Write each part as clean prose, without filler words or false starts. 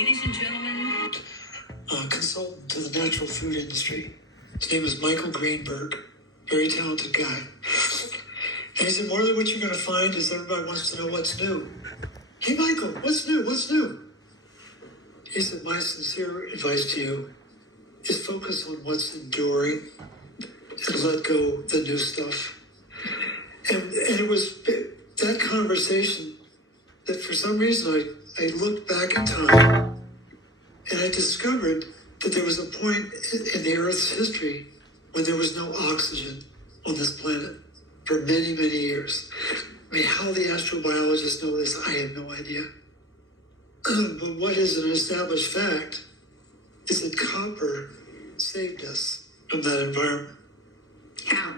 Ladies and gentlemen, consultant to the natural food industry. His name is Michael Greenberg, very talented guy. And he said, more than what you're going to find is everybody wants to know what's new. Hey, Michael, what's new? What's new? He said, my sincere advice to you is focus on what's enduring and let go the new stuff. And it was that conversation that for some reason I looked back in time and I discovered that there was a point in the Earth's history when there was no oxygen on this planet for many, many years. I mean, how the astrobiologists know this, I have no idea. But what is an established fact is that copper saved us from that environment. how?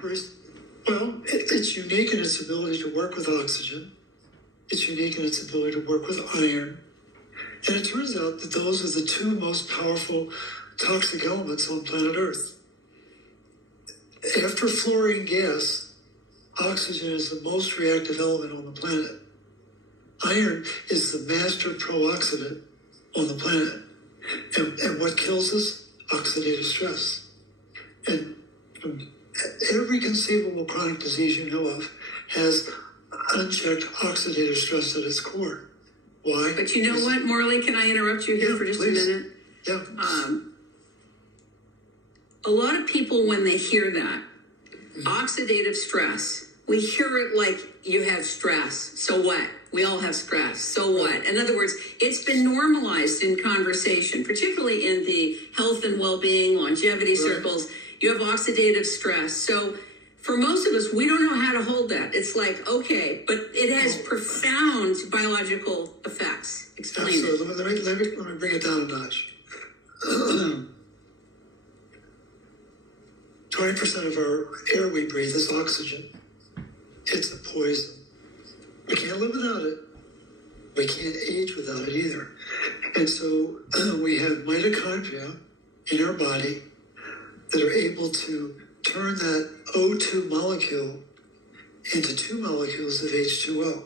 Well, it's unique in its ability to work with oxygen. It's unique in its ability to work with iron. And it turns out that those are the two most powerful toxic elements on planet Earth. After fluorine gas, oxygen is the most reactive element on the planet. Iron is the master pro-oxidant on the planet. And what kills us? Oxidative stress. And every conceivable chronic disease you know of has unchecked oxidative stress at its core. Why? But you know what, Morley, can I interrupt you here for just please. a minute? Yeah. A lot of people, when they hear that, oxidative stress, we hear it like you have stress. So what? We all have stress. So what? In other words, it's been normalized in conversation, particularly in the health and well-being, longevity circles. You have oxidative stress. So for most of us, we don't know how to hold that. It's like, okay, but it has profound biological effects. Explain it. Absolutely. Let me bring it down a notch. 20% of our air we breathe is oxygen. It's a poison. We can't live without it. We can't age without it either. And so we have mitochondria in our body that are able to turn that O2 molecule into two molecules of H2O.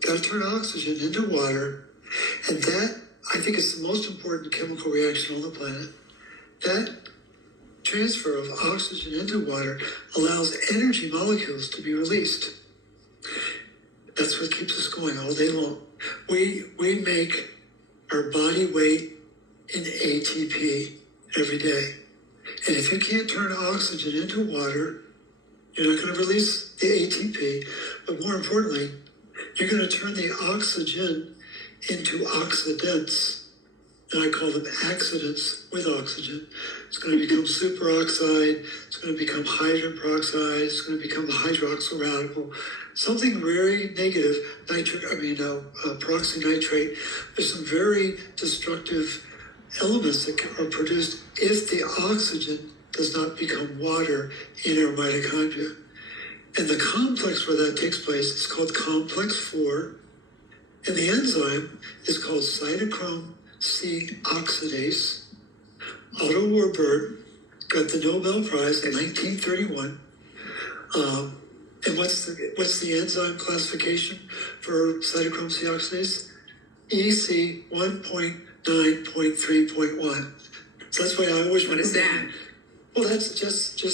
Got to turn oxygen into water. And that, I think, is the most important chemical reaction on the planet. That transfer of oxygen into water allows energy molecules to be released. That's what keeps us going all day long. We make our body weight in ATP every day. And if you can't turn oxygen into water, you're not going to release the ATP. But more importantly, you're going to turn the oxygen into oxidants. And I call them accidents with oxygen. It's going to become superoxide. It's going to become hydrogen peroxide. It's going to become the hydroxyl radical. Something very negative, peroxynitrate. There's some very destructive elements that are produced if the oxygen does not become water in our mitochondria. And the complex where that takes place is called complex 4. And the enzyme is called cytochrome C oxidase. Otto Warburg got the Nobel Prize in 1931. And what's the enzyme classification for cytochrome C oxidase? EC 1.9.3.1. So that's why I always What is that? Well, that's just the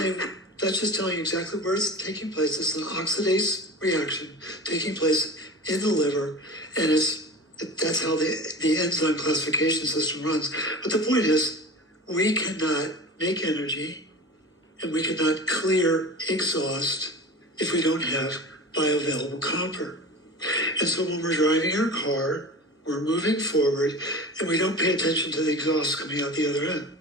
same. That's just telling you exactly where it's taking place. It's an oxidase reaction taking place in the liver, and that's how the enzyme classification system runs. But the point is, we cannot make energy, and we cannot clear exhaust if we don't have bioavailable copper. And so when we're driving our car, we're moving forward, and we don't pay attention to the exhaust coming out the other end.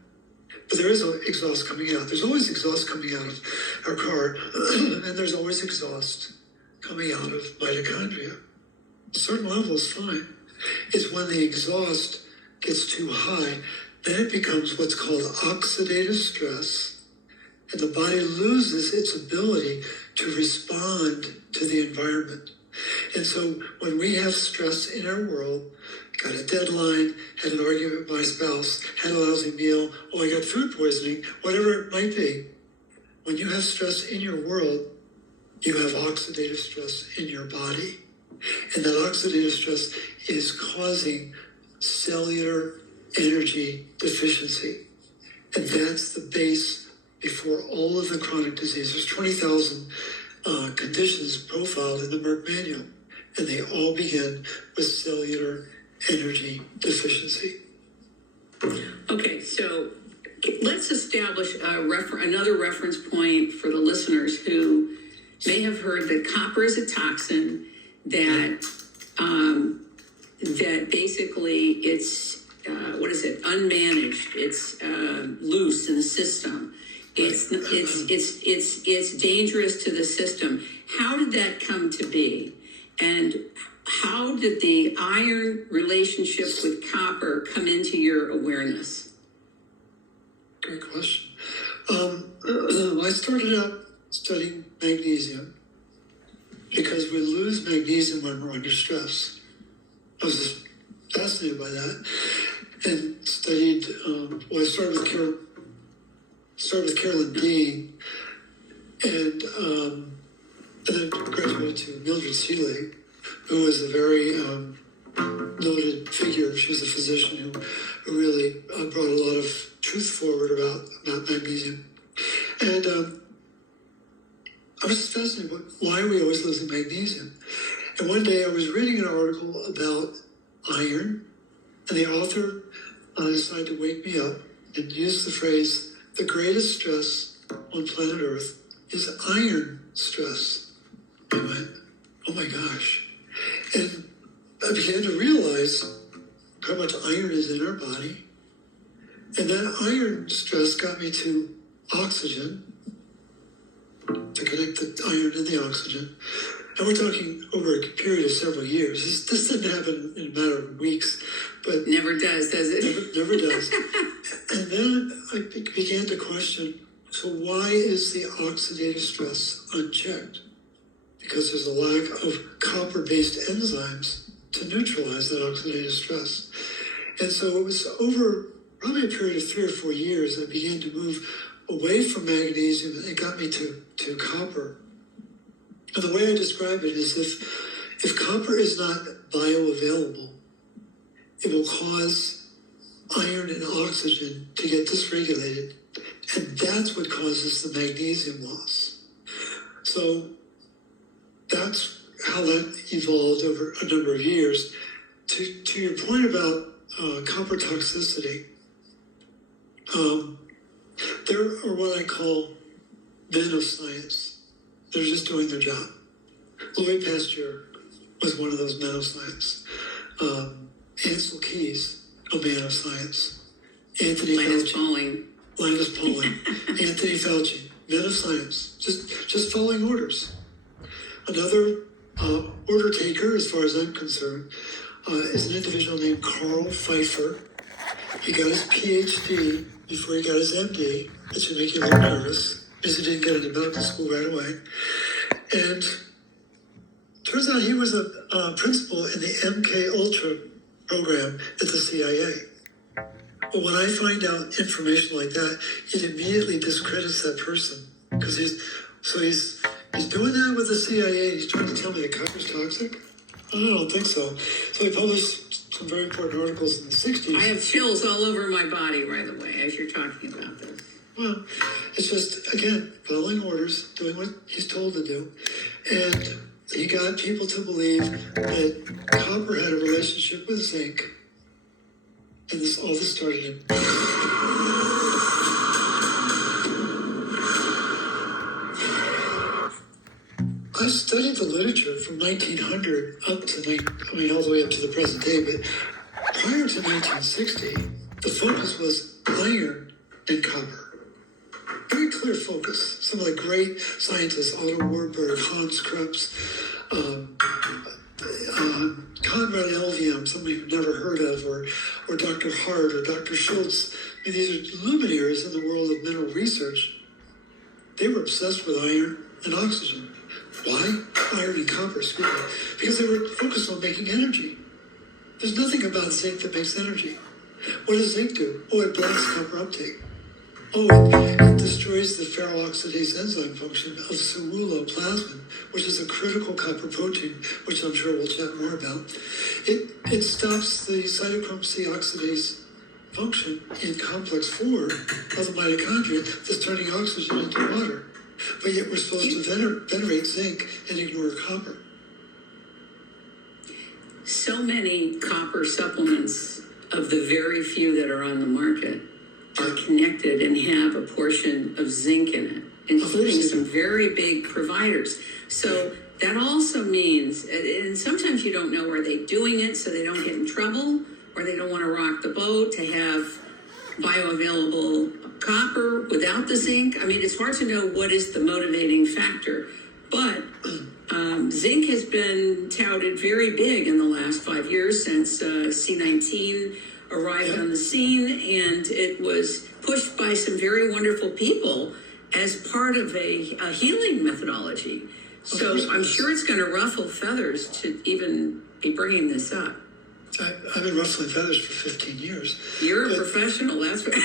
But there is exhaust coming out. There's always exhaust coming out of our car, and there's always exhaust coming out of mitochondria. A certain level is fine. It's when the exhaust gets too high, then it becomes what's called oxidative stress, and the body loses its ability to respond to the environment. And so when we have stress in our world, got a deadline, had an argument with my spouse, had a lousy meal, I got food poisoning, whatever it might be. When you have stress in your world, you have oxidative stress in your body. And that oxidative stress is causing cellular energy deficiency. And that's the base before all of the chronic diseases. There's 20,000 conditions profiled in the Merck Manual, and they all begin with cellular energy deficiency. Okay, so let's establish another reference point for the listeners who may have heard that copper is a toxin, that that basically it's unmanaged, it's loose in the system. It's dangerous to the system. How did that come to be? And how did the iron relationship with copper come into your awareness? Great question. I started out studying magnesium because we lose magnesium when we're under stress. I was just fascinated by that and studied. I started with Carolyn Dean, and then graduated to Mildred Seelig, who was a very noted figure. She was a physician who really brought a lot of truth forward about magnesium. And I was just fascinated with why are we always losing magnesium? And one day I was reading an article about iron, and the author decided to wake me up and use the phrase, the greatest stress on planet Earth is iron stress. I went, oh my gosh. And I began to realize how much iron is in our body. And that iron stress got me to oxygen, to connect the iron and the oxygen. And we're talking over a period of several years. This didn't happen in a matter of weeks, but Never does it? Never does. And then I began to question, so why is the oxidative stress unchecked? Because there's a lack of copper-based enzymes to neutralize that oxidative stress. And so it was over probably a period of 3 or 4 years I began to move away from magnesium, and it got me to copper. And the way I describe it is if copper is not bioavailable, it will cause iron and oxygen to get dysregulated, and that's what causes the magnesium loss. So that's how that evolved over a number of years. To your point about copper toxicity, there are what I call men of science. They're just doing their job. Louis Pasteur was one of those men of science. Ansel Keys, a man of science. Anthony Linus Fauci. Linus Pauling. Anthony Fauci, men of science, just following orders. Another order taker, as far as I'm concerned, is an individual named Carl Pfeiffer. He got his PhD before he got his MD. That should make you a little nervous, because he didn't get into medical school right away. And turns out he was a principal in the MK Ultra program at the CIA. But when I find out information like that, it immediately discredits that person, because he's doing that with the CIA. He's trying to tell me that copper's toxic. I don't think so. So he published some very important articles in the 60s. I have chills all over my body, by the way, as you're talking about this. Well, it's just, again, following orders, doing what he's told to do. And he got people to believe that copper had a relationship with zinc. And all this started in... I studied the literature from 1900 up to, all the way up to the present day, but prior to 1960, the focus was iron and copper. Very clear focus. Some of the great scientists, Otto Warburg, Hans Krebs, Conrad Elvium, somebody you've never heard of, or Dr. Hart or Dr. Schultz. These are luminaries in the world of mineral research. They were obsessed with iron and oxygen. Why? Iron and copper, excuse me. Because they were focused on making energy. There's nothing about zinc that makes energy. What does zinc do? Oh, it blocks copper uptake. Oh, it destroys the ferroxidase enzyme function of ceruloplasmin, which is a critical copper protein, which I'm sure we'll chat more about. It stops the cytochrome C oxidase function in complex 4 of the mitochondria that's turning oxygen into water. But yet we're supposed to venerate zinc and ignore copper. So many copper supplements of the very few that are on the market are connected and have a portion of zinc in it, including some very big providers. So that also means, and sometimes you don't know, are they doing it so they don't get in trouble, or they don't want to rock the boat to have bioavailable copper without the zinc? I mean, it's hard to know what is the motivating factor, but zinc has been touted very big in the last 5 years since C19 arrived on the scene, and it was pushed by some very wonderful people as part of a healing methodology. So I'm sure it's going to ruffle feathers to even be bringing this up. I've been ruffling feathers for 15 years. You're a professional, that's right.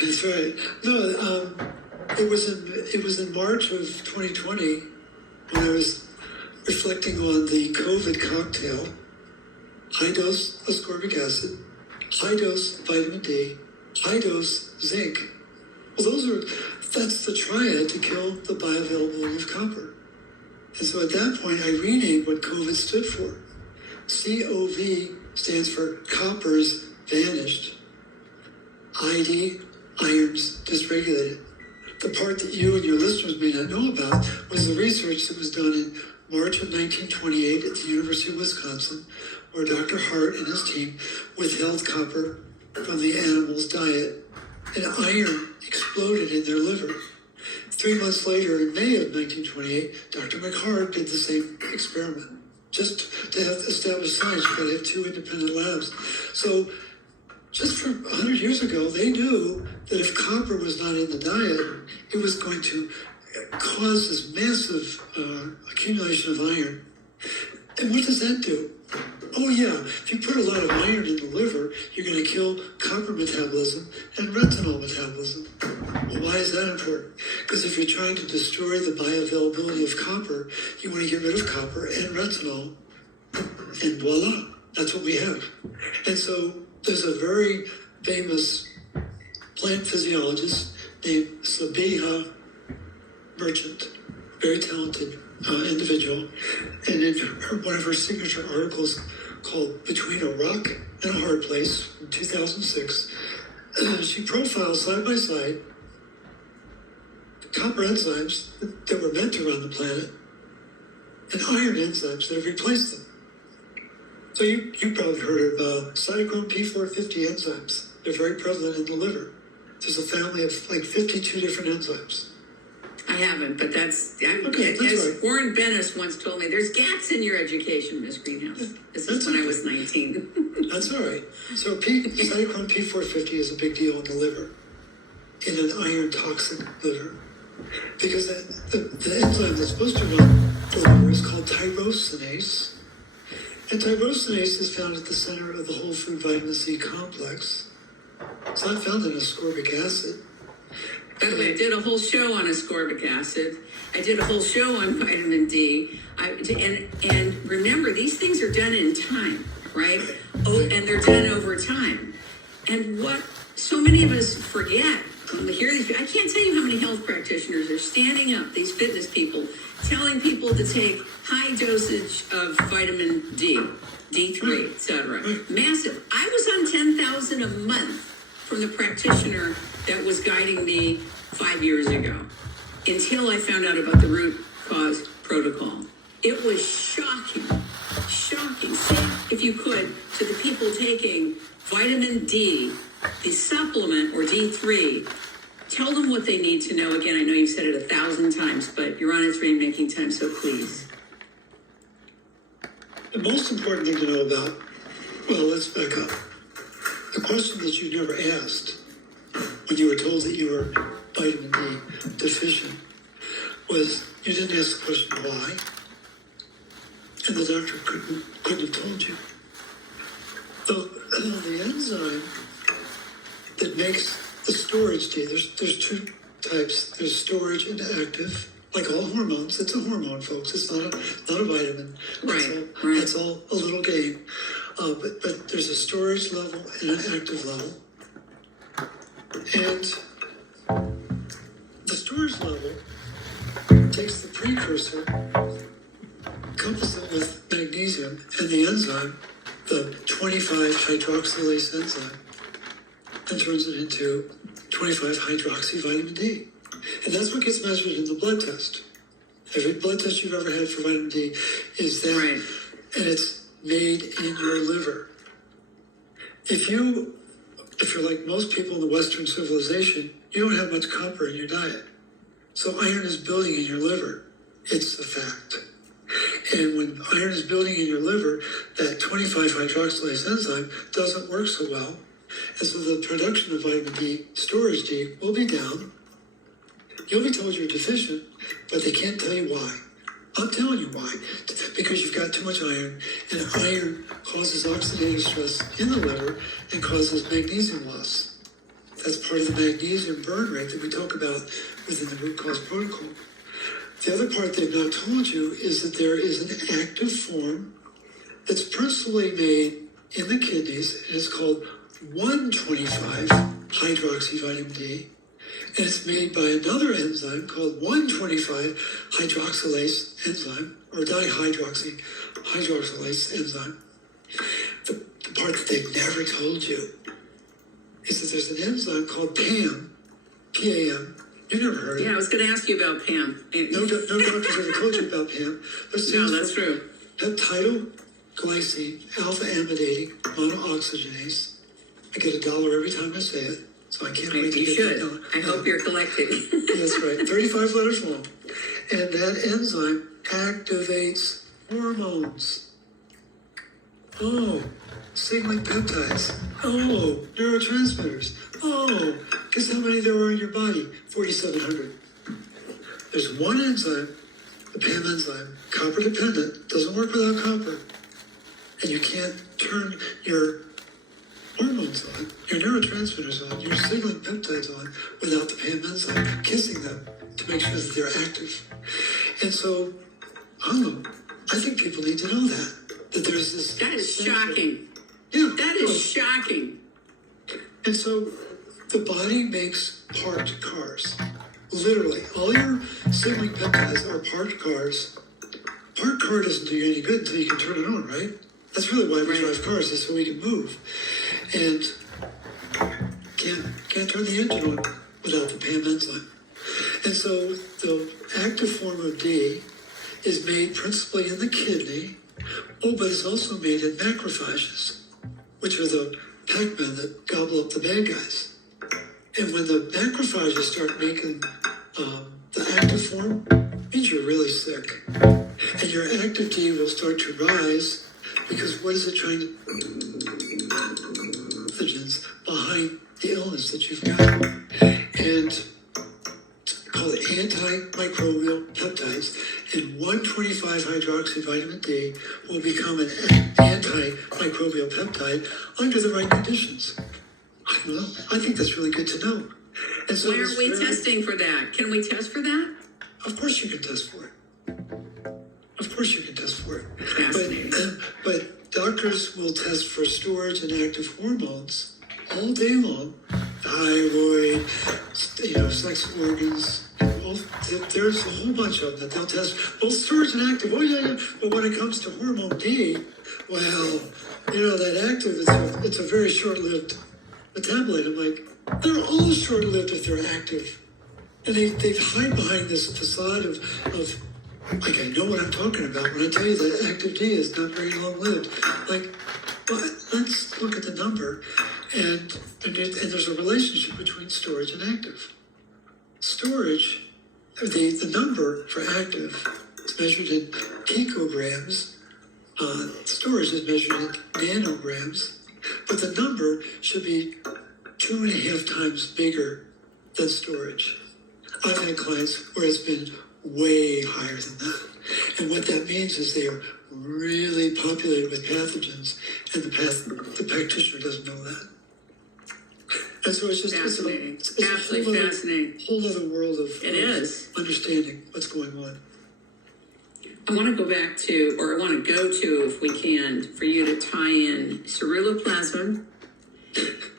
That's right. No, it was in March of 2020 when I was reflecting on the COVID cocktail: high dose ascorbic acid, high dose vitamin D, high dose zinc. Well, that's the triad to kill the bioavailability of copper. And so at that point, I renamed what COVID stood for. COV stands for copper's vanished. ID, iron's dysregulated. The part that you and your listeners may not know about was the research that was done in March of 1928 at the University of Wisconsin, where Dr. Hart and his team withheld copper from the animal's diet, and iron exploded in their liver. 3 months later, in May of 1928, Dr. McHarg did the same experiment. Just to have established science, you've got to have 2 independent labs. So just from 100 years ago, they knew that if copper was not in the diet, it was going to cause this massive accumulation of iron. And what does that do? Oh yeah, if you put a lot of iron in the liver, you're going to kill copper metabolism and retinol metabolism. Well, why is that important? Because if you're trying to destroy the bioavailability of copper, you want to get rid of copper and retinol, and voila, that's what we have. And so there's a very famous plant physiologist named Sabiha Merchant, very talented individual, and in one of her signature articles called Between a Rock and a Hard Place in 2006, she profiles side by side copper enzymes that were meant to run the planet and iron enzymes that have replaced them. So you probably heard of cytochrome P450 enzymes. They're very prevalent in the liver. There's a family of like 52 different enzymes. I haven't, but that's right. Warren Bennis once told me, there's gaps in your education, Ms. Greenhouse. This is when I was 19. That's all right. So cytochrome P450 is a big deal in the liver, in an iron toxic liver, because the enzyme that's supposed to run the liver is called tyrosinase, and tyrosinase is found at the center of the whole food vitamin C complex. It's not found in ascorbic acid. By the way, I did a whole show on ascorbic acid. I did a whole show on vitamin D. And remember, these things are done in time, right? Oh, and they're done over time. And what so many of us forget, when we hear these, I can't tell you how many health practitioners are standing up, these fitness people, telling people to take high dosage of vitamin D, D3, etc. Massive. I was on 10,000 a month from the practitioner that was guiding me 5 years ago, until I found out about the root cause protocol. It was shocking. Say, if you could, to the people taking vitamin D, the supplement, or D3, tell them what they need to know. Again, I know you've said it 1,000 times, but you're on its making time, so please. The most important thing to know about, well, let's back up. The question that you never asked when you were told that you were vitamin D deficient was, you didn't ask the question why, and the doctor couldn't have told you. The enzyme that makes the storage D, there's two types. There's storage and active. Like all hormones, it's a hormone, folks. It's not a vitamin. That's all a little game. But there's a storage level and an active level. And the storage level takes the precursor, couples it with magnesium and the enzyme, the 25-hydroxylase enzyme, and turns it into 25-hydroxy vitamin D. And that's what gets measured in the blood test. Every blood test you've ever had for vitamin D is that, and it's made in your liver. If you're like most people in the Western civilization, you don't have much copper in your diet. So iron is building in your liver. It's a fact. And when iron is building in your liver, that 25-hydroxylase enzyme doesn't work so well. And so the production of vitamin D, storage D, will be down. You'll be told you're deficient, but they can't tell you why. I'm telling you why. Because you've got too much iron, and iron causes oxidative stress in the liver and causes magnesium loss. That's part of the magnesium burn rate that we talk about within the root cause protocol. The other part they've not told you is that there is an active form that's principally made in the kidneys, and it's called 125-hydroxy vitamin D. And it's made by another enzyme called 125-hydroxylase enzyme, or dihydroxylase enzyme. The part that they've never told you is that there's an enzyme called PAM, P-A-M. You never heard of it. Yeah, I was going to ask you about PAM. No doctors ever told you about PAM. No, that's true. Peptidoglycine alpha-amidating monooxygenase. I get $1 every time I say it. So I can't wait to you get should. that. I hope you're collecting. That's right. 35 letters long. And that enzyme activates hormones. Oh, signaling peptides. Oh, neurotransmitters. Oh, guess how many there are in your body? 4,700. There's one enzyme, the PAM enzyme, copper dependent, doesn't work without copper. And you can't turn your hormones on, your neurotransmitters on, your signaling peptides on without the PAM enzyme kissing them to make sure that they're active. And so, I think people need to know that there's this. That is shocking. Yeah. That is shocking. And so, the body makes parked cars. Literally, all your signaling peptides are parked cars. Parked car doesn't do you any good until you can turn it on, right? That's really why we drive cars, is so we can move. And can't turn the engine on without the PAM enzyme. And so the active form of D is made principally in the kidney. Oh, but it's also made in macrophages, which are the Pac-Men that gobble up the bad guys. And when the macrophages start making the active form, it means you're really sick. And your active D will start to rise because what is it trying to... pathogens behind the illness that you've got. And called antimicrobial peptides. And 125-hydroxy vitamin D will become an antimicrobial peptide under the right conditions. I don't know. I think that's really good to know. And so why aren't we testing for that? Can we test for that? Of course you can test for it. Of course you can test for it. Fascinating. But doctors will test for storage and active hormones all day long. Thyroid, sex organs. There's a whole bunch of them that they'll test. Both storage and active. Oh, yeah. But when it comes to hormone D, well, that active, it's a very short-lived metabolite. I'm like, they're all short-lived if they're active. And they hide behind this facade of like, I know what I'm talking about when I tell you that active D is not very long-lived. Like, but let's look at the number. And there's a relationship between storage and active. Storage, the number for active is measured in picograms. Storage is measured in nanograms. But the number should be 2.5 times bigger than storage. I've had clients where it's been way higher than that. And what that means is they are really populated with pathogens, and the practitioner doesn't know that. And so it's just Fascinating. it's a Absolutely fascinating. whole other world of It is. understanding what's going on. I want to go back to, or I want to go to, if we can, for you to tie in ceruloplasmin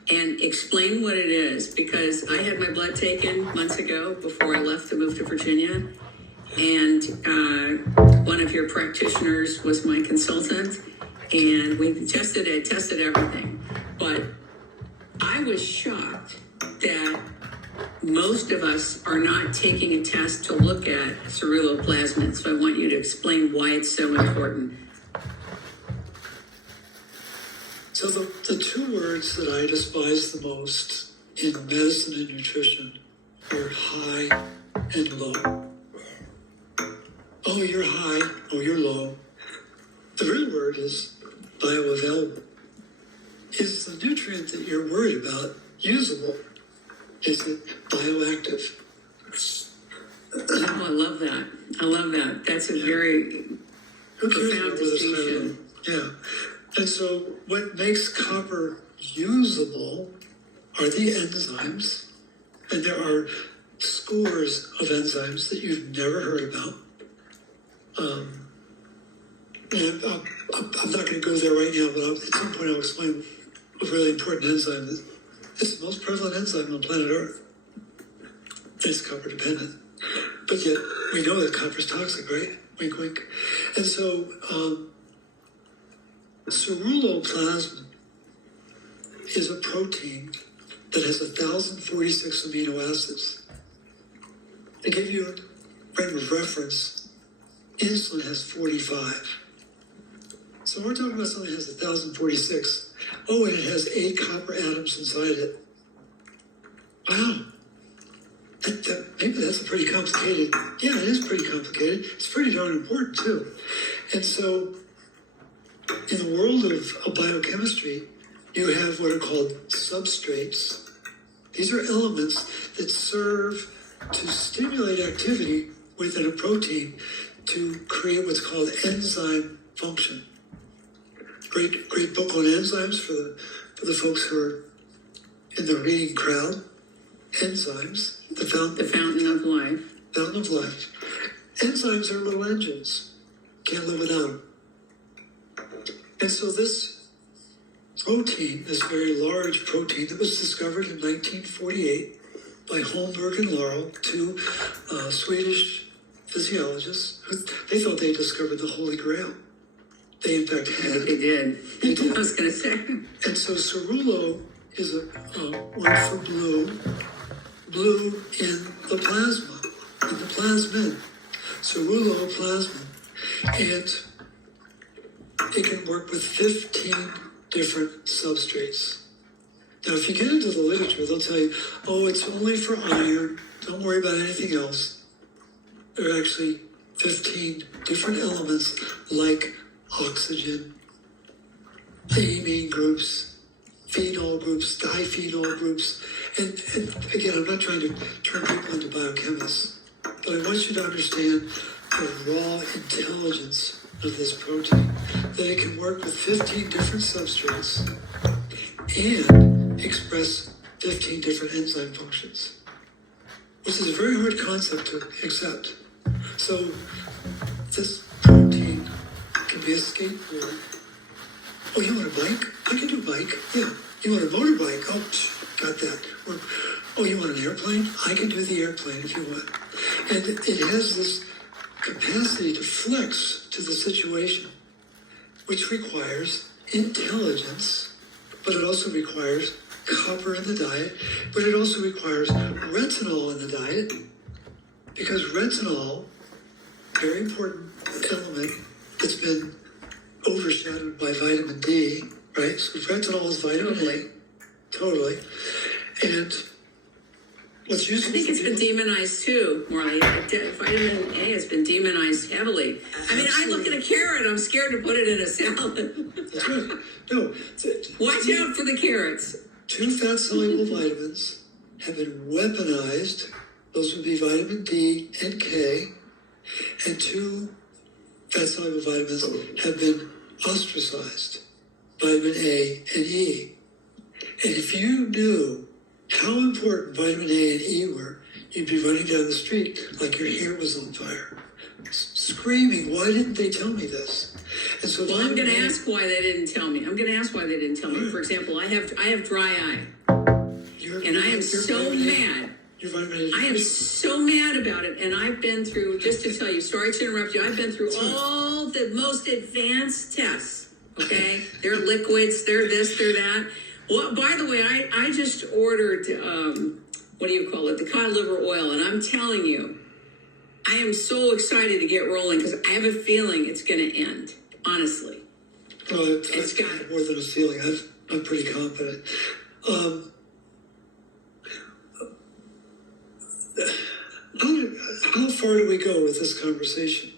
and explain what it is, because I had my blood taken months ago before I left to move to Virginia, and one of your practitioners was my consultant, and we tested everything. But I was shocked that most of us are not taking a test to look at ceruloplasmin. So I want you to explain why it's so important. So the two words that I despise the most in medicine and nutrition are high and low. Oh, you're high. Oh, you're low. The real word is bioavailable. Is the nutrient that you're worried about usable? Is it bioactive? Oh, I love that. I love that. That's a very Who cares profound about whether it's distinction. Yeah. And so what makes copper usable are the enzymes. And there are scores of enzymes that you've never heard about. And I'm not going to go there right now, but at some point I'll explain a really important enzyme that is the most prevalent enzyme on planet Earth. It's copper dependent. But yet we know that copper is toxic, right? Wink, wink. And so ceruloplasmin is a protein that has 1,046 amino acids. To give you a frame of reference, insulin has 45. So we're talking about something that has 1,046. Oh, and it has 8 copper atoms inside it. Wow. Maybe that's a pretty complicated. Yeah, it is pretty complicated. It's pretty darn important too. And so in the world of biochemistry, you have what are called substrates. These are elements that serve to stimulate activity within a protein to create what's called enzyme function. Great book on enzymes for the folks who are in the reading crowd. Enzymes, the Fountain of life. Fountain of life. Enzymes are little engines. Can't live without them. And so this protein, this very large protein that was discovered in 1948 by Holmberg and Laurel, two Swedish physiologists, they thought they discovered the Holy Grail. They in fact had. They did. They did. I was going to say. And so cerulo is a word for blue. Blue in the plasma, in the plasmin. Ceruloplasmin. And it can work with 15 different substrates. Now, if you get into the literature, they'll tell you, oh, it's only for iron. Don't worry about anything else. There are actually 15 different elements like oxygen, amine groups, phenol groups, diphenol groups. And again, I'm not trying to turn people into biochemists, but I want you to understand the raw intelligence of this protein, that it can work with 15 different substrates and express 15 different enzyme functions, which is a very hard concept to accept. So this protein can be a skateboard. Oh, you want a bike? I can do a bike. Yeah. You want a motorbike? Oh, got that. Or, oh, you want an airplane? I can do the airplane if you want. And it has this capacity to flex to the situation, which requires intelligence, but it also requires copper in the diet, but it also requires retinol in the diet, because retinol, very important element that's been overshadowed by vitamin D, right? So retinol is vitamin A, totally. And what's useful, I think it's been demonized too, Morley. Vitamin A has been demonized heavily. I mean, I look at a carrot, I'm scared to put it in a salad. That's right. No, Watch out for the carrots. 2 fat-soluble vitamins have been weaponized. Those would be vitamin D and K. And 2 fat-soluble vitamins have been ostracized, vitamin A and E. And if you knew how important vitamin A and E were, you'd be running down the street like your hair was on fire, screaming, why didn't they tell me this? And so Well, I'm going to vitamin A- ask why they didn't tell me. I'm going to ask why they didn't tell me. For example, I have dry eye, and I am so mad. Your vitamin A I am so mad about it, and I've been through, just to tell you, sorry to interrupt you, I've been through all the most advanced tests, okay? They're liquids, they're this, they're that. Well, by the way, I just ordered, what do you call it, the cod liver oil, and I'm telling you, I am so excited to get rolling because I have a feeling it's going to end, honestly. Well, It's I've got- got more than a feeling. I'm pretty confident. How far do we go with this conversation?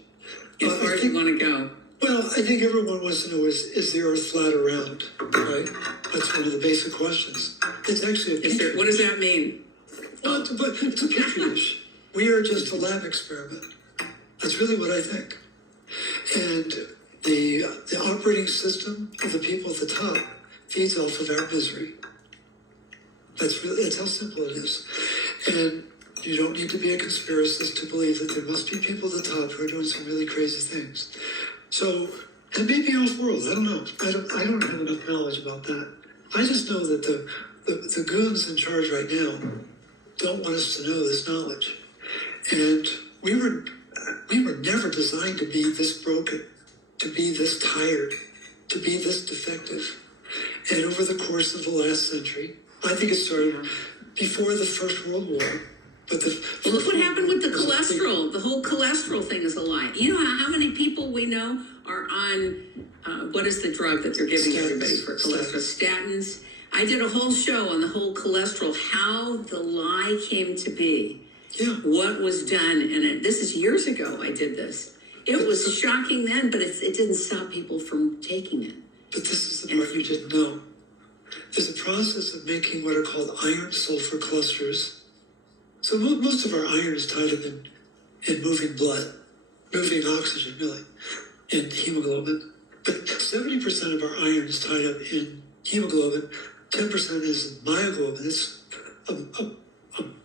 As far as you want to go. Well, I think everyone wants to know is the Earth flat or round, right? That's one of the basic questions. It's actually a petri What does that mean? Well, it's a petri dish. We are just a lab experiment. That's really what I think. And the operating system of the people at the top feeds off of our misery. That's how simple it is. And you don't need to be a conspiracist to believe that there must be people at the top who are doing some really crazy things. So, and maybe off-world, I don't know. I don't have enough knowledge about that. I just know that the goons in charge right now don't want us to know this knowledge. And we were never designed to be this broken, to be this tired, to be this defective. And over the course of the last century, I think it started before the First World War. But Well, look what happened with the cholesterol. The whole cholesterol thing is a lie. You know how many people we know are on, what is the drug that they're giving everybody for cholesterol? Statins. I did a whole show on the whole cholesterol, how the lie came to be. Yeah. What was done. And this is years ago I did this. It was shocking then, but it didn't stop people from taking it. But this is the part you didn't know. There's a process of making what are called iron sulfur clusters. So most of our iron is tied up in moving blood, moving oxygen, really, in hemoglobin. But 70% of our iron is tied up in hemoglobin. 10% is in myoglobin. It's a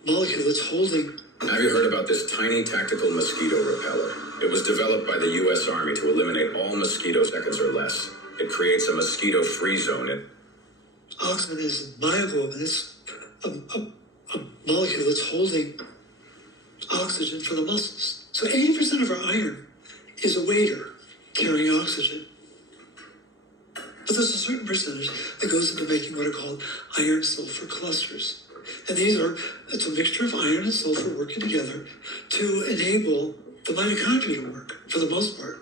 molecule that's holding. Have you heard about this tiny tactical mosquito repeller? It was developed by the U.S. Army to eliminate all mosquito seconds or less. It creates a mosquito-free zone. Oxygen is in myoglobin. It's a molecule that's holding oxygen for the muscles. So 80% of our iron is a waiter carrying oxygen. But there's a certain percentage that goes into making what are called iron sulfur clusters. And it's a mixture of iron and sulfur working together to enable the mitochondria to work, for the most part.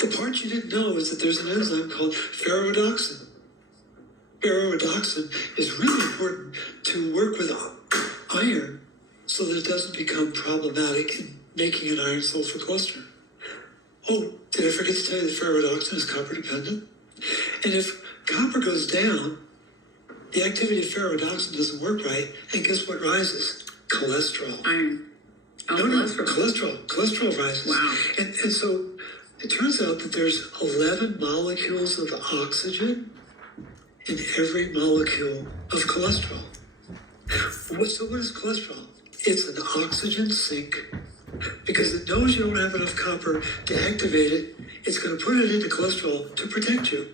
The part you didn't know is that there's an enzyme called ferrodoxin. Ferrodoxin is really important to work with iron so that it doesn't become problematic in making an iron sulfur cluster. Oh, did I forget to tell you that ferrodoxin is copper dependent? And if copper goes down, the activity of ferrodoxin doesn't work right, and guess what rises? Cholesterol. Iron. Oh, Cholesterol rises. Wow. And so it turns out that there's 11 molecules of oxygen in every molecule of cholesterol. So what is cholesterol? It's an oxygen sink. Because it knows you don't have enough copper to activate it, it's going to put it into cholesterol to protect you.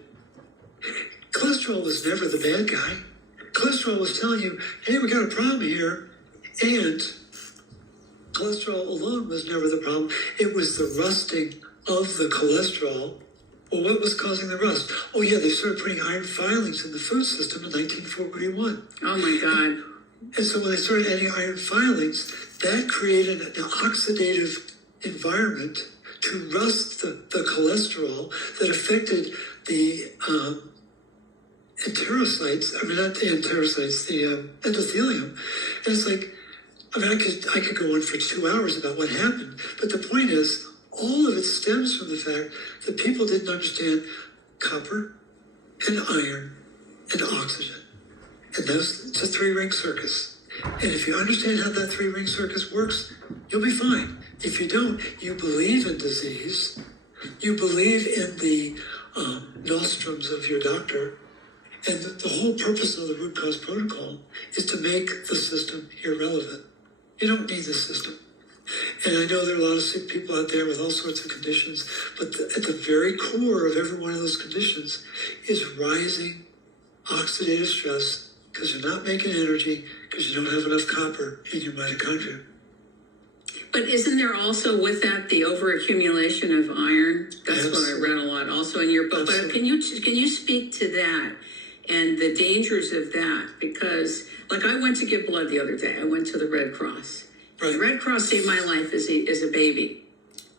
Cholesterol was never the bad guy. Cholesterol was telling you, hey, we got a problem here. And cholesterol alone was never the problem. It was the rusting of the cholesterol. Well, what was causing the rust? Oh, yeah, they started putting iron filings in the food system in 1941. Oh, my God. And so when they started adding iron filings, that created an oxidative environment to rust the cholesterol that affected the enterocytes. I mean, not the enterocytes, the endothelium. And it's like, I mean, I could go on for 2 hours about what happened. But the point is, all of it stems from the fact that people didn't understand copper and iron and oxygen. And it's a three-ring circus. And if you understand how that three-ring circus works, you'll be fine. If you don't, you believe in disease, you believe in the nostrums of your doctor, And the whole purpose of the root cause protocol is to make the system irrelevant. You don't need the system. And I know there are a lot of sick people out there with all sorts of conditions, but at the very core of every one of those conditions is rising oxidative stress because you're not making energy because you don't have enough copper in your mitochondria. But isn't there also with that the overaccumulation of iron? That's Yes. what I read a lot also in your book. But Absolutely. can you speak to that and the dangers of that? Because like I went to give blood the other day. I went to the Red Cross. Right. The Red Cross saved my life as a baby.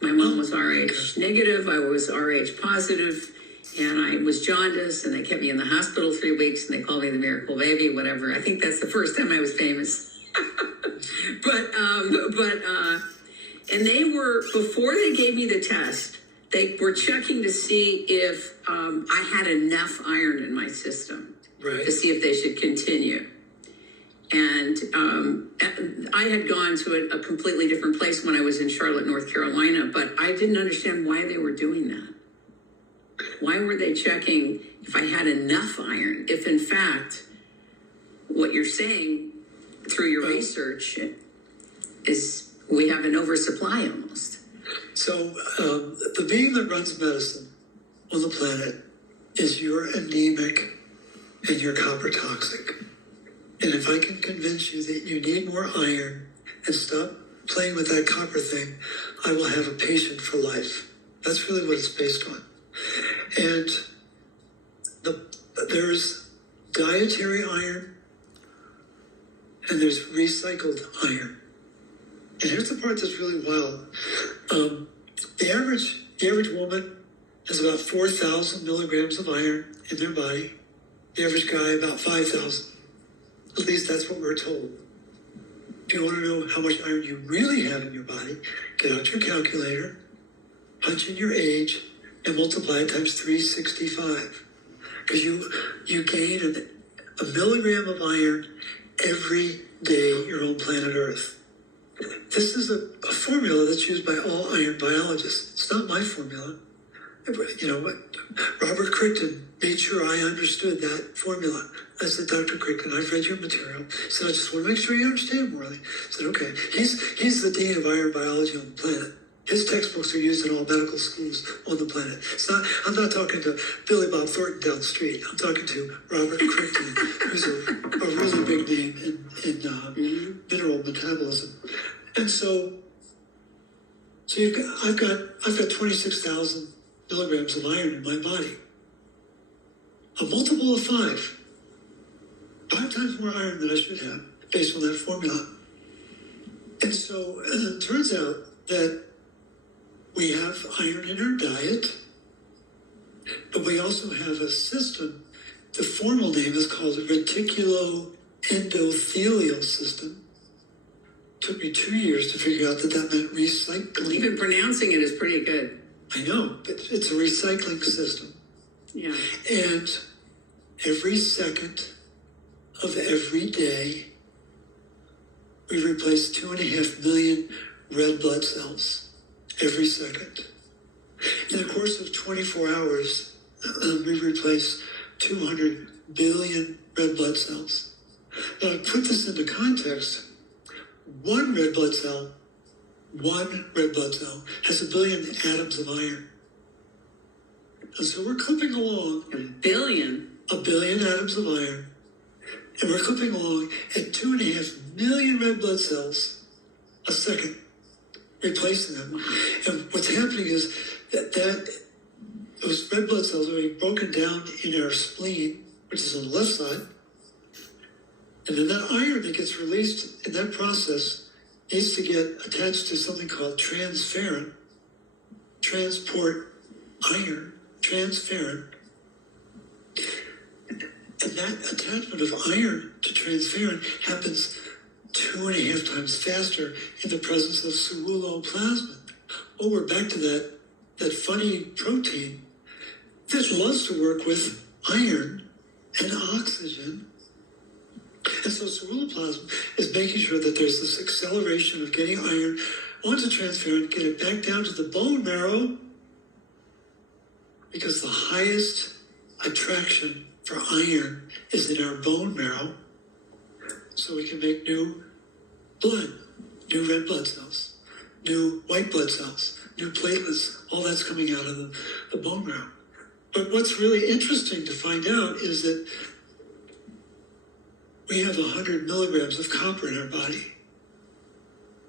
My mom was RH negative. I was RH positive, and I was jaundiced, and they kept me in the hospital 3 weeks, and they called me the miracle baby, whatever. I think that's the first time I was famous. And they were, before they gave me the test, they were checking to see if I had enough iron in my system Right. to see if they should continue. And I had gone to a completely different place when I was in Charlotte, North Carolina, but I didn't understand why they were doing that. Why were they checking if I had enough iron? If in fact, what you're saying through your research is we have an oversupply almost. So the being that runs medicine on the planet is you're anemic and you're copper toxic. And if I can convince you that you need more iron and stop playing with that copper thing, I will have a patient for life. That's really what it's based on. And there's dietary iron and there's recycled iron. And here's the part that's really wild. The average woman has about 4,000 milligrams of iron in their body. The average guy, about 5,000. At least that's what we're told. If you want to know how much iron you really have in your body, get out your calculator, punch in your age, and multiply it times 365. Because you gain a milligram of iron every day you're on planet Earth. This is a formula that's used by all iron biologists. It's not my formula. You know what? Robert Crichton made sure I understood that formula. I said, Dr. Crichton, I've read your material. He said, I just want to make sure you understand, Morley. I said, okay. He's the dean of iron biology on the planet. His textbooks are used in all medical schools on the planet. I'm not talking to Billy Bob Thornton down the street. I'm talking to Robert Crichton, who's a really big name in mineral metabolism. And so I've got 26,000 milligrams of iron in my body. A multiple of 5 times more iron than I should have, based on that formula. And so it turns out that we have iron in our diet, but we also have a system. The formal name is called the reticuloendothelial system. Took me 2 years to figure out that meant recycling. Even pronouncing it is pretty good. I know, but it's a recycling system. Yeah. And every second of every day, we replace 2.5 million red blood cells every second. In the course of 24 hours, we replace 200 billion red blood cells. Now, to put this into context, one red blood cell has 1 billion atoms of iron. And so we're clipping along. 1 billion? 1 billion atoms of iron. And we're clipping along at 2.5 million red blood cells a second, replacing them. And what's happening is that those red blood cells are being broken down in our spleen, which is on the left side. And then that iron that gets released in that process needs to get attached to something called transferrin, transport iron, transferrin. And that attachment of iron to transferrin happens 2.5 times faster in the presence of ceruloplasmin. Oh, we're back to that funny protein that loves to work with iron and oxygen. And so ceruloplasmin is making sure that there's this acceleration of getting iron onto transferrin, get it back down to the bone marrow, because the highest attraction for iron is in our bone marrow, so we can make new blood, new red blood cells, new white blood cells, new platelets. All that's coming out of the bone marrow. But what's really interesting to find out is that we have 100 milligrams of copper in our body.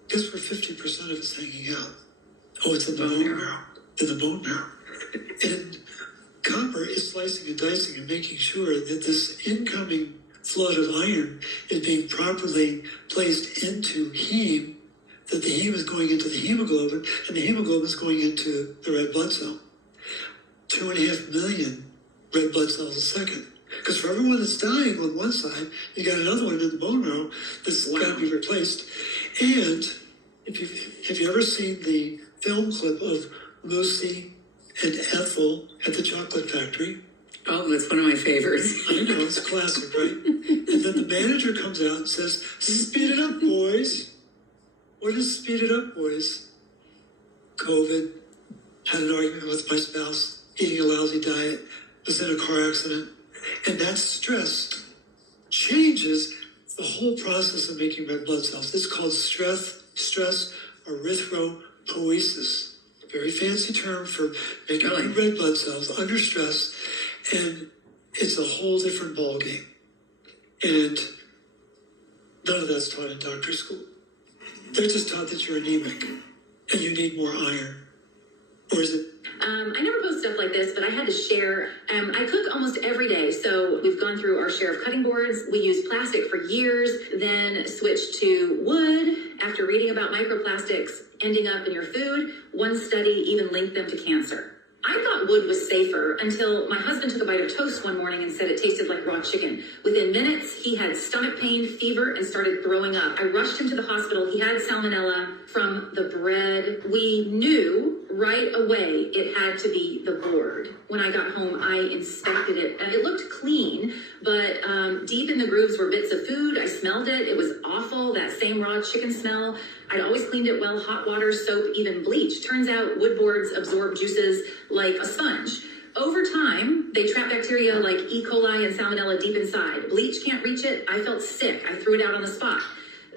Guess where 50% of it's hanging out? Oh, it's in the bone marrow. In the bone marrow. And copper is slicing and dicing and making sure that this incoming flood of iron is being properly placed into heme, that the heme is going into the hemoglobin, and the hemoglobin is going into the red blood cell. 2.5 million red blood cells a second. Because for everyone that's dying on one side, you got another one in the bone marrow that's got to be replaced. And have you ever seen the film clip of Lucy and Ethel at the chocolate factory? Oh, that's one of my favorites. I know, it's a classic, right? And then the manager comes out and says, "Speed it up, boys." What is speed it up, boys? COVID, had an argument with my spouse, eating a lousy diet, was in a car accident. And that stress changes the whole process of making red blood cells. It's called stress erythropoiesis. Very fancy term for making new red blood cells under stress. And it's a whole different ballgame. And none of that's taught in doctor school. They're just taught that you're anemic and you need more iron. Or is it? I never post stuff like this, but I had to share. I cook almost every day, so we've gone through our share of cutting boards. We used plastic for years, then switched to wood after reading about microplastics ending up in your food. One study even linked them to cancer. I thought wood was safer until my husband took a bite of toast one morning and said it tasted like raw chicken. Within minutes, he had stomach pain, fever, and started throwing up. I rushed him to the hospital. He had salmonella from the bread. We knew right away it had to be the board. When I got home, I inspected it, and it looked clean, but deep in the grooves were bits of food. I smelled it. It was awful, that same raw chicken smell. I'd always cleaned it well, hot water, soap, even bleach. Turns out wood boards absorb juices like a sponge. Over time, they trap bacteria like E. coli and salmonella deep inside. Bleach can't reach it. I felt sick. I threw it out on the spot.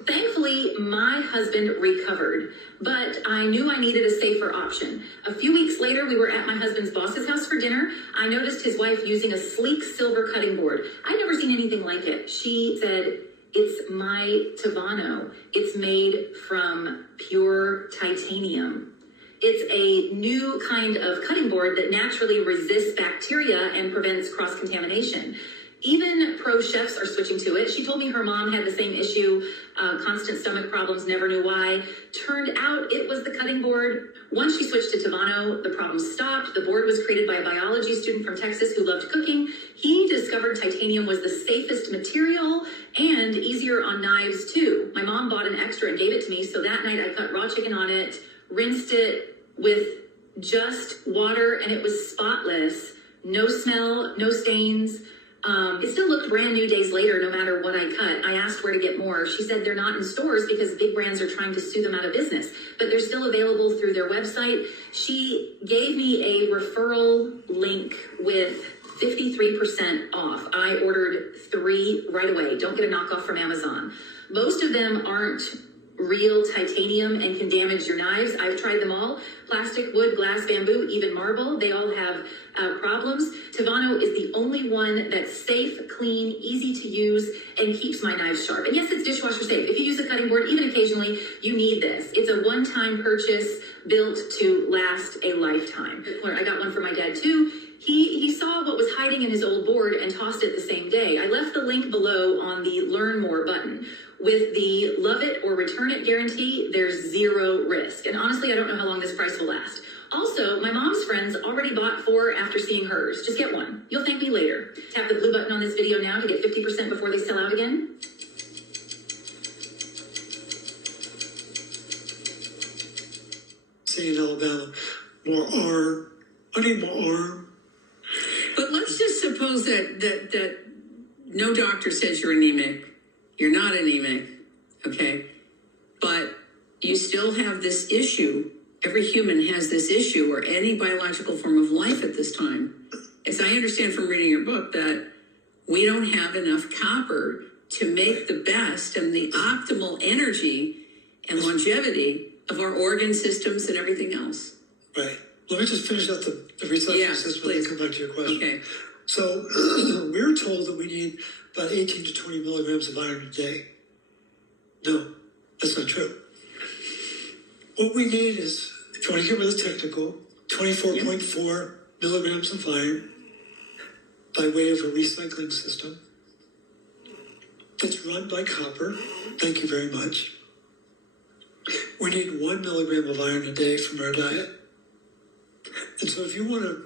Thankfully, my husband recovered, but I knew I needed a safer option. A few weeks later, we were at my husband's boss's house for dinner. I noticed his wife using a sleek silver cutting board. I'd never seen anything like it. She said, "It's my Tavano. It's made from pure titanium." It's a new kind of cutting board that naturally resists bacteria and prevents cross-contamination. Even pro chefs are switching to it. She told me her mom had the same issue, constant stomach problems, never knew why. Turned out it was the cutting board. Once she switched to Tavano, the problem stopped. The board was created by a biology student from Texas who loved cooking. He discovered titanium was the safest material and easier on knives too. My mom bought an extra and gave it to me, so that night I cut raw chicken on it, rinsed it with just water, and it was spotless. No smell, no stains. It still looked brand new days later, no matter what I cut. I asked where to get more. She said they're not in stores because big brands are trying to sue them out of business, but they're still available through their website. She gave me a referral link with 53% off. I ordered 3 right away. Don't get a knockoff from Amazon. Most of them aren't real titanium and can damage your knives. I've tried them all. Plastic, wood, glass, bamboo, even marble. They all have problems. Tavano is the only one that's safe, clean, easy to use, and keeps my knives sharp. And yes, it's dishwasher safe. If you use a cutting board, even occasionally, you need this. It's a one-time purchase built to last a lifetime. I got one for my dad too. He saw what was hiding in his old board and tossed it the same day. I left the link below on the Learn More button. With the love it or return it guarantee, there's 0 risk. And honestly, I don't know how long this price will last. Also, my mom's friends already bought 4 after seeing hers. Just get one. You'll thank me later. Tap the blue button on this video now to get 50% before they sell out again. Say in Alabama, more arm. I need more arm. But let's just suppose that no doctor says you're anemic. You're not anemic, okay? But you still have this issue. Every human has this issue, or any biological form of life at this time. As I understand from reading your book, that we don't have enough copper to make the best and the optimal energy and longevity of our organ systems and everything else. Right. Let me just finish out the recycling Yeah, system please. and then come back to your question. Okay. So we're told that we need about 18 to 20 milligrams of iron a day. No, that's not true. What we need is, if you want to get really technical, 24.4 milligrams of iron by way of a recycling system that's run by copper. Thank you very much. We need 1 milligram of iron a day from our diet. And so if you want to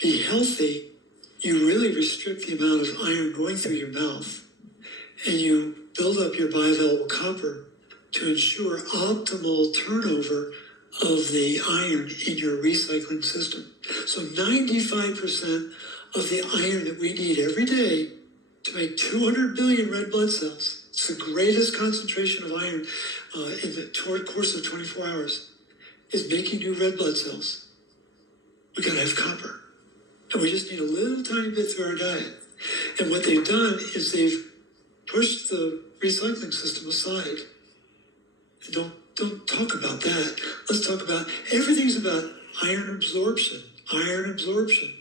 be healthy, you really restrict the amount of iron going through your mouth, and you build up your bioavailable copper to ensure optimal turnover of the iron in your recycling system. So 95% of the iron that we need every day to make 200 billion red blood cells, it's the greatest concentration of iron in the course of 24 hours, is making new red blood cells. We gotta have copper. And we just need a little tiny bit through our diet. And what they've done is they've pushed the recycling system aside. And don't talk about that. Let's talk about, everything's about iron absorption. Iron absorption.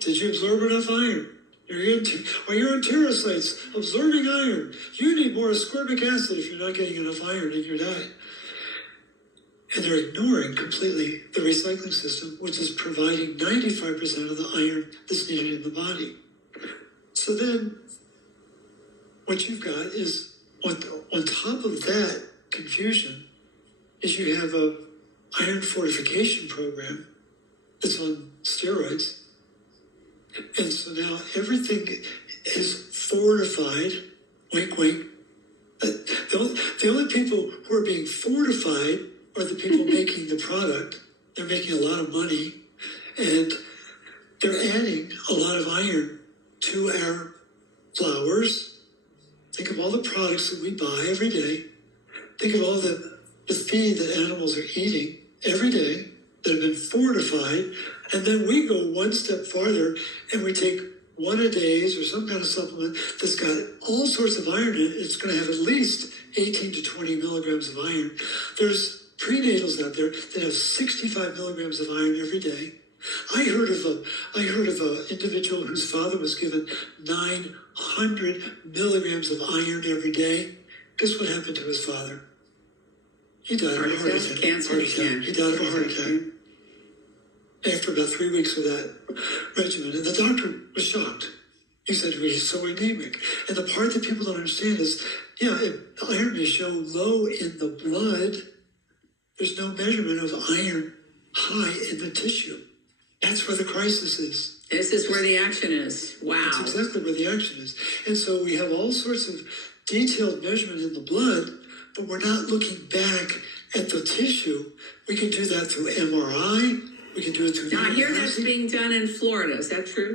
Did you absorb enough iron? Are your enterocytes absorbing iron? You need more ascorbic acid if you're not getting enough iron in your diet. And they're ignoring completely the recycling system, which is providing 95% of the iron that's needed in the body. So then, what you've got is, on top of that confusion, is you have a iron fortification program that's on steroids. And so now everything is fortified, wink, wink. The only people who are being fortified are the people making the product. They're making a lot of money, and they're adding a lot of iron to our flours. Think of all the products that we buy every day. Think of all the feed that animals are eating every day that have been fortified. And then we go one step farther and we take one a days or some kind of supplement that's got all sorts of iron in it. It's going to have at least 18 to 20 milligrams of iron. There's prenatals out there that have 65 milligrams of iron every day. I heard of an individual whose father was given 900 milligrams of iron every day. Guess what happened to his father? He died of a heart attack. Cancer. Yeah. He died of a heart attack after about 3 weeks of that regimen. And the doctor was shocked. He said, he's so anemic. And the part that people don't understand is, if iron may show low in the blood, there's no measurement of iron high in the tissue. That's where the crisis is. This is where the action is. Wow. That's exactly where the action is. And so we have all sorts of detailed measurement in the blood, but we're not looking back at the tissue. We can do that through MRI. We can do it through. Now I hear that's being done in Florida. Is that true?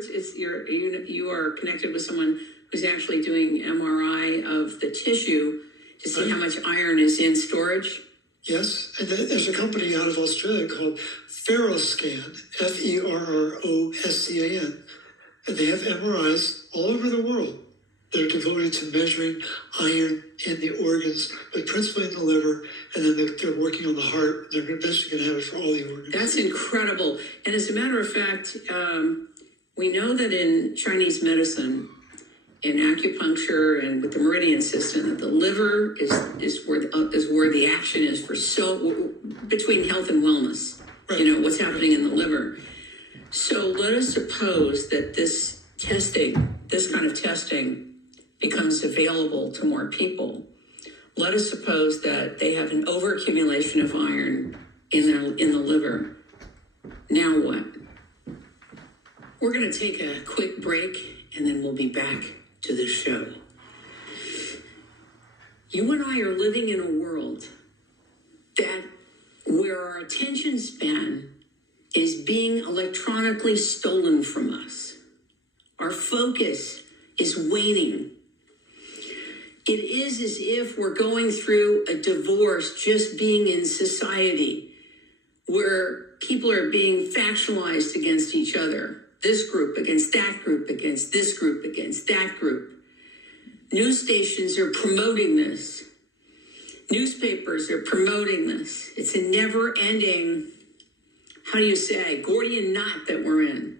You are connected with someone who's actually doing MRI of the tissue to see how much iron is in storage. Yes, and there's a company out of Australia called Ferroscan, Ferroscan, and they have MRIs all over the world. They're devoted to measuring iron in the organs, but principally in the liver, and then they're working on the heart. They're eventually going to have it for all the organs. That's incredible. And as a matter of fact, we know that in Chinese medicine, in acupuncture and with the meridian system, that the liver is where the action is for between health and wellness. Right. You know, what's happening in the liver. So let us suppose that this kind of testing becomes available to more people. Let us suppose that they have an overaccumulation of iron in the liver. Now what? We're going to take a quick break, and then we'll be back to the show. You and I are living in a world where our attention span is being electronically stolen from us. Our focus is waning. It is as if we're going through a divorce just being in society, where people are being factionalized against each other. this group against that group against this group against that group. News stations are promoting this. Newspapers are promoting this. It's a never-ending, how do you say, Gordian knot that we're in.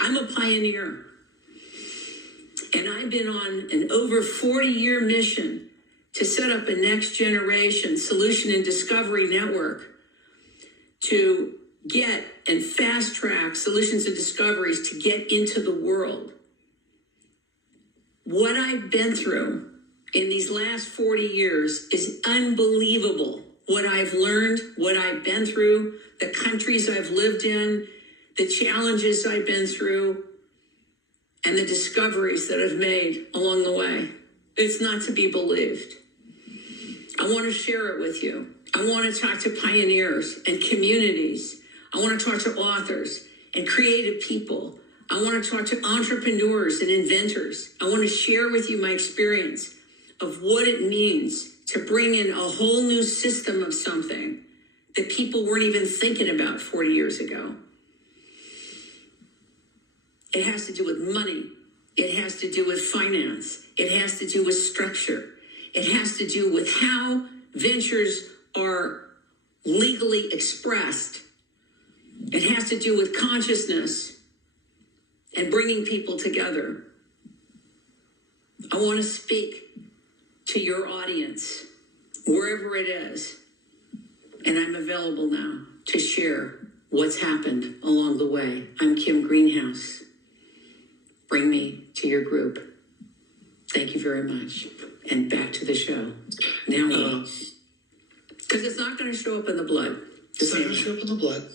I'm a pioneer. And I've been on an over 40-year mission to set up a next generation solution and discovery network to get and fast track solutions and discoveries to get into the world. What I've been through in these last 40 years is unbelievable. What I've learned, what I've been through, the countries I've lived in, the challenges I've been through, and the discoveries that I've made along the way. It's not to be believed. I want to share it with you. I want to talk to pioneers and communities. I want to talk to authors and creative people. I want to talk to entrepreneurs and inventors. I want to share with you my experience of what it means to bring in a whole new system of something that people weren't even thinking about 40 years ago. It has to do with money. It has to do with finance. It has to do with structure. It has to do with how ventures are legally expressed. It has to do with consciousness and bringing people together. I want to speak to your audience, wherever it is. And I'm available now to share what's happened along the way. I'm Kim Greenhouse. Bring me to your group. Thank you very much. And back to the show. Now, because it's not going to show up in the blood. It's not going to show up in the blood.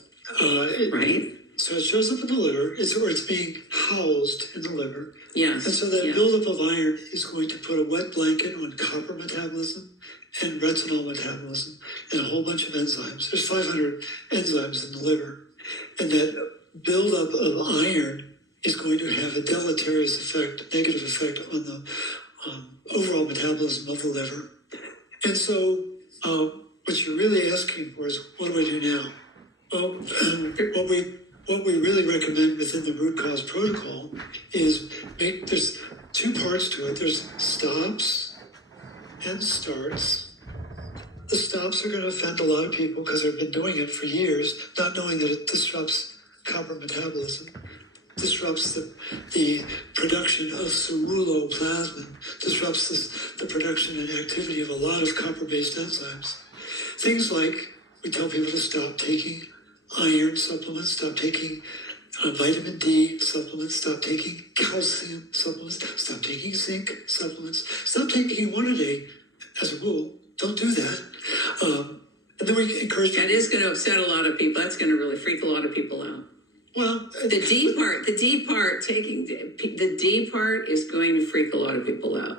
Right? So it shows up in the liver, or it's being housed in the liver. Yes. And so that yes. buildup of iron is going to put a wet blanket on copper metabolism and retinol metabolism and a whole bunch of enzymes. There's 500 enzymes in the liver. And that buildup of iron is going to have a deleterious effect, negative effect on the overall metabolism of the liver. And so what you're really asking for is, what do I do now? Well, what we really recommend within the root cause protocol is there's two parts to it. There's stops and starts. The stops are going to offend a lot of people because they've been doing it for years, not knowing that it disrupts copper metabolism, disrupts the production of ceruloplasmin, disrupts the production and activity of a lot of copper-based enzymes. Things like we tell people to stop taking iron supplements, stop taking vitamin D supplements, stop taking calcium supplements, stop taking zinc supplements, stop taking one a day as a rule. Don't do that. And then we encourage people. That is going to upset a lot of people. That's going to really freak a lot of people out. Well, the D part is going to freak a lot of people out.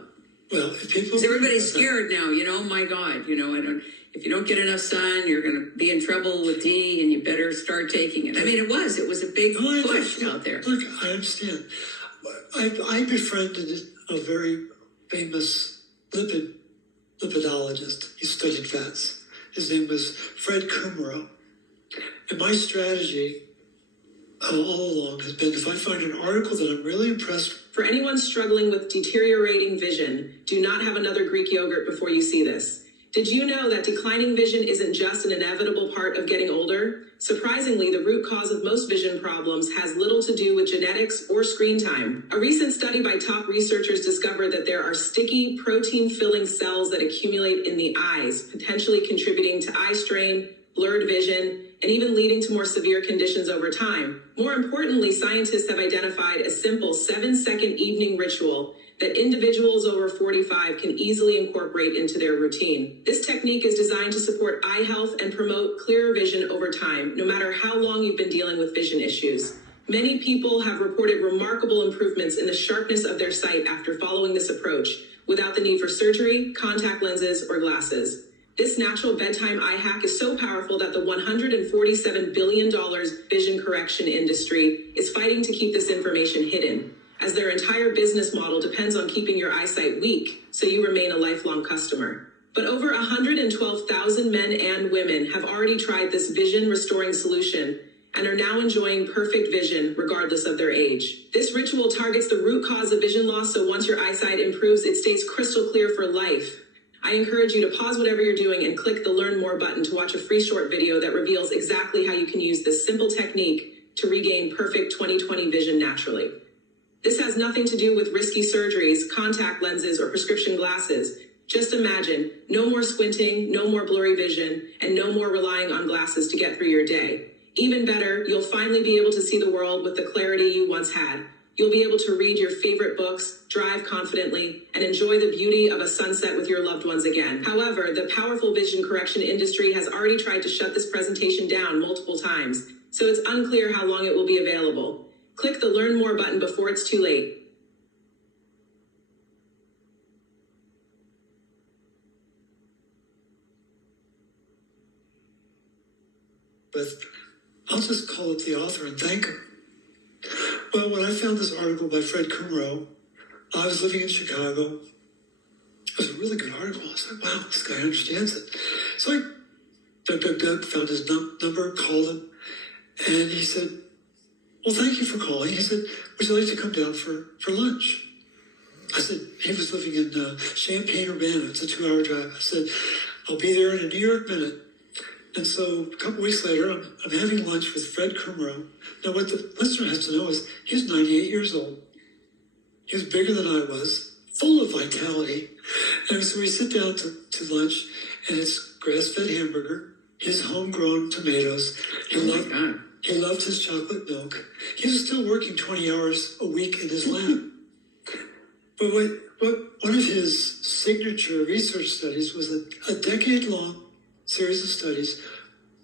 Well, if people, because everybody's scared now, oh my God, if you don't get enough sun, you're going to be in trouble with D and you better start taking it. I mean, it was a big push out there. Look, I understand. I befriended a very famous lipidologist. He studied fats. His name was Fred Kummerow. And my strategy all along has been, if I find an article that I'm really impressed with. For anyone struggling with deteriorating vision, do not have another Greek yogurt before you see this. Did you know that declining vision isn't just an inevitable part of getting older? Surprisingly, the root cause of most vision problems has little to do with genetics or screen time. A recent study by top researchers discovered that there are sticky, protein-filling cells that accumulate in the eyes, potentially contributing to eye strain, blurred vision, and even leading to more severe conditions over time. More importantly, scientists have identified a simple 7-second evening ritual that individuals over 45 can easily incorporate into their routine. This technique is designed to support eye health and promote clearer vision over time, no matter how long you've been dealing with vision issues. Many people have reported remarkable improvements in the sharpness of their sight after following this approach, without the need for surgery, contact lenses, or glasses. This natural bedtime eye hack is so powerful that the $147 billion vision correction industry is fighting to keep this information hidden, as their entire business model depends on keeping your eyesight weak so you remain a lifelong customer. But over 112,000 men and women have already tried this vision restoring solution, and are now enjoying perfect vision regardless of their age. This ritual targets the root cause of vision loss, so once your eyesight improves, it stays crystal clear for life. I encourage you to pause whatever you're doing and click the Learn More button to watch a free short video that reveals exactly how you can use this simple technique to regain perfect 20/20 vision naturally. This has nothing to do with risky surgeries, contact lenses, or prescription glasses. Just imagine, no more squinting, no more blurry vision, and no more relying on glasses to get through your day. Even better, you'll finally be able to see the world with the clarity you once had. You'll be able to read your favorite books, drive confidently, and enjoy the beauty of a sunset with your loved ones again. However, the powerful vision correction industry has already tried to shut this presentation down multiple times, so it's unclear how long it will be available. Click the Learn More button before it's too late. But I'll just call up the author and thank him. Well, when I found this article by Fred Kumro, I was living in Chicago. It was a really good article. I was like, wow, this guy understands it. So I dug, found his number, called him, and he said, well, thank you for calling. He said, would you like to come down for lunch? I said, he was living in Champaign-Urbana. It's a 2-hour drive. I said, I'll be there in a New York minute. And so a couple weeks later, I'm having lunch with Fred Kumro. Now, what the listener has to know is he was 98 years old. He was bigger than I was, full of vitality. And so we sit down to lunch, and it's grass-fed hamburger, his homegrown tomatoes. He loved his chocolate milk. He was still working 20 hours a week in his lab. But one of his signature research studies was a decade-long series of studies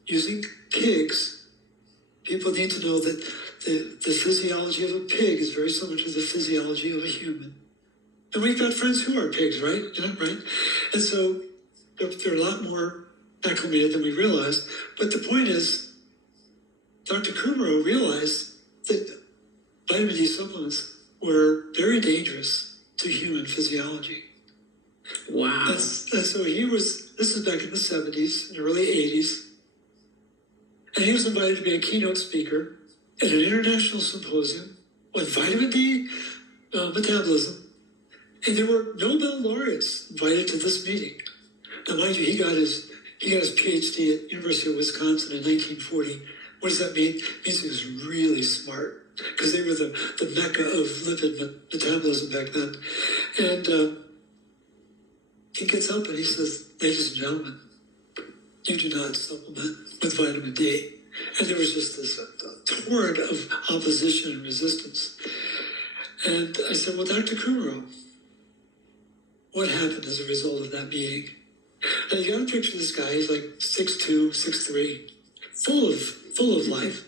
using pigs. People need to know that the physiology of a pig is very similar to the physiology of a human. And we've got friends who are pigs, right? You know, right? And so they're a lot more acclimated than we realized. But the point is, Dr. Kumro realized that vitamin D supplements were very dangerous to human physiology. Wow. And so this is back in the 70s and early 80s. And he was invited to be a keynote speaker at an international symposium on vitamin D metabolism. And there were Nobel laureates invited to this meeting. Now, mind you, he got his PhD at University of Wisconsin in 1940. What does that mean? It means he was really smart, because they were the mecca of lipid metabolism back then. And he gets up and he says, ladies and gentlemen, you do not supplement with vitamin D. And there was just this torrent of opposition and resistance. And I said, well, Dr. Kumro, what happened as a result of that meeting? And you got to picture this guy, he's like 6'2", 6'3", full of life.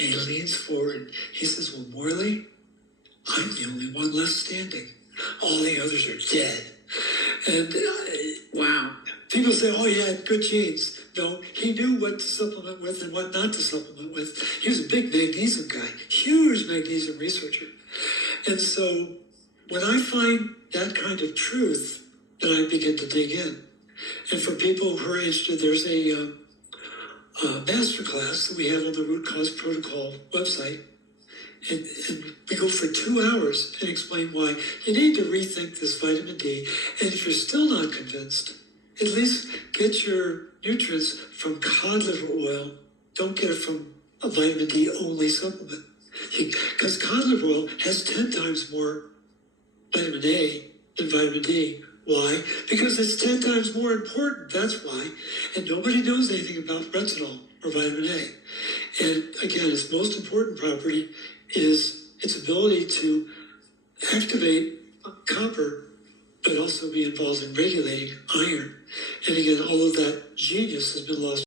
And he leans forward. He says, well, Morley, I'm the only one left standing. All the others are dead. And Wow. People say, oh, he had good genes. No, he knew what to supplement with and what not to supplement with. He was a big magnesium guy, huge magnesium researcher. And so when I find that kind of truth, then I begin to dig in. And for people who are interested, there's a masterclass that we have on the Root Cause Protocol website. And we go for 2 hours and explain why you need to rethink this vitamin D. And if you're still not convinced, at least get your nutrients from cod liver oil. Don't get it from a vitamin D only supplement. Because cod liver oil has 10 times more vitamin A than vitamin D. Why? Because it's 10 times more important. That's why. And nobody knows anything about retinol or vitamin A. And again, its most important property is its ability to activate copper, but also be involved in regulating iron. And again, all of that genius has been lost.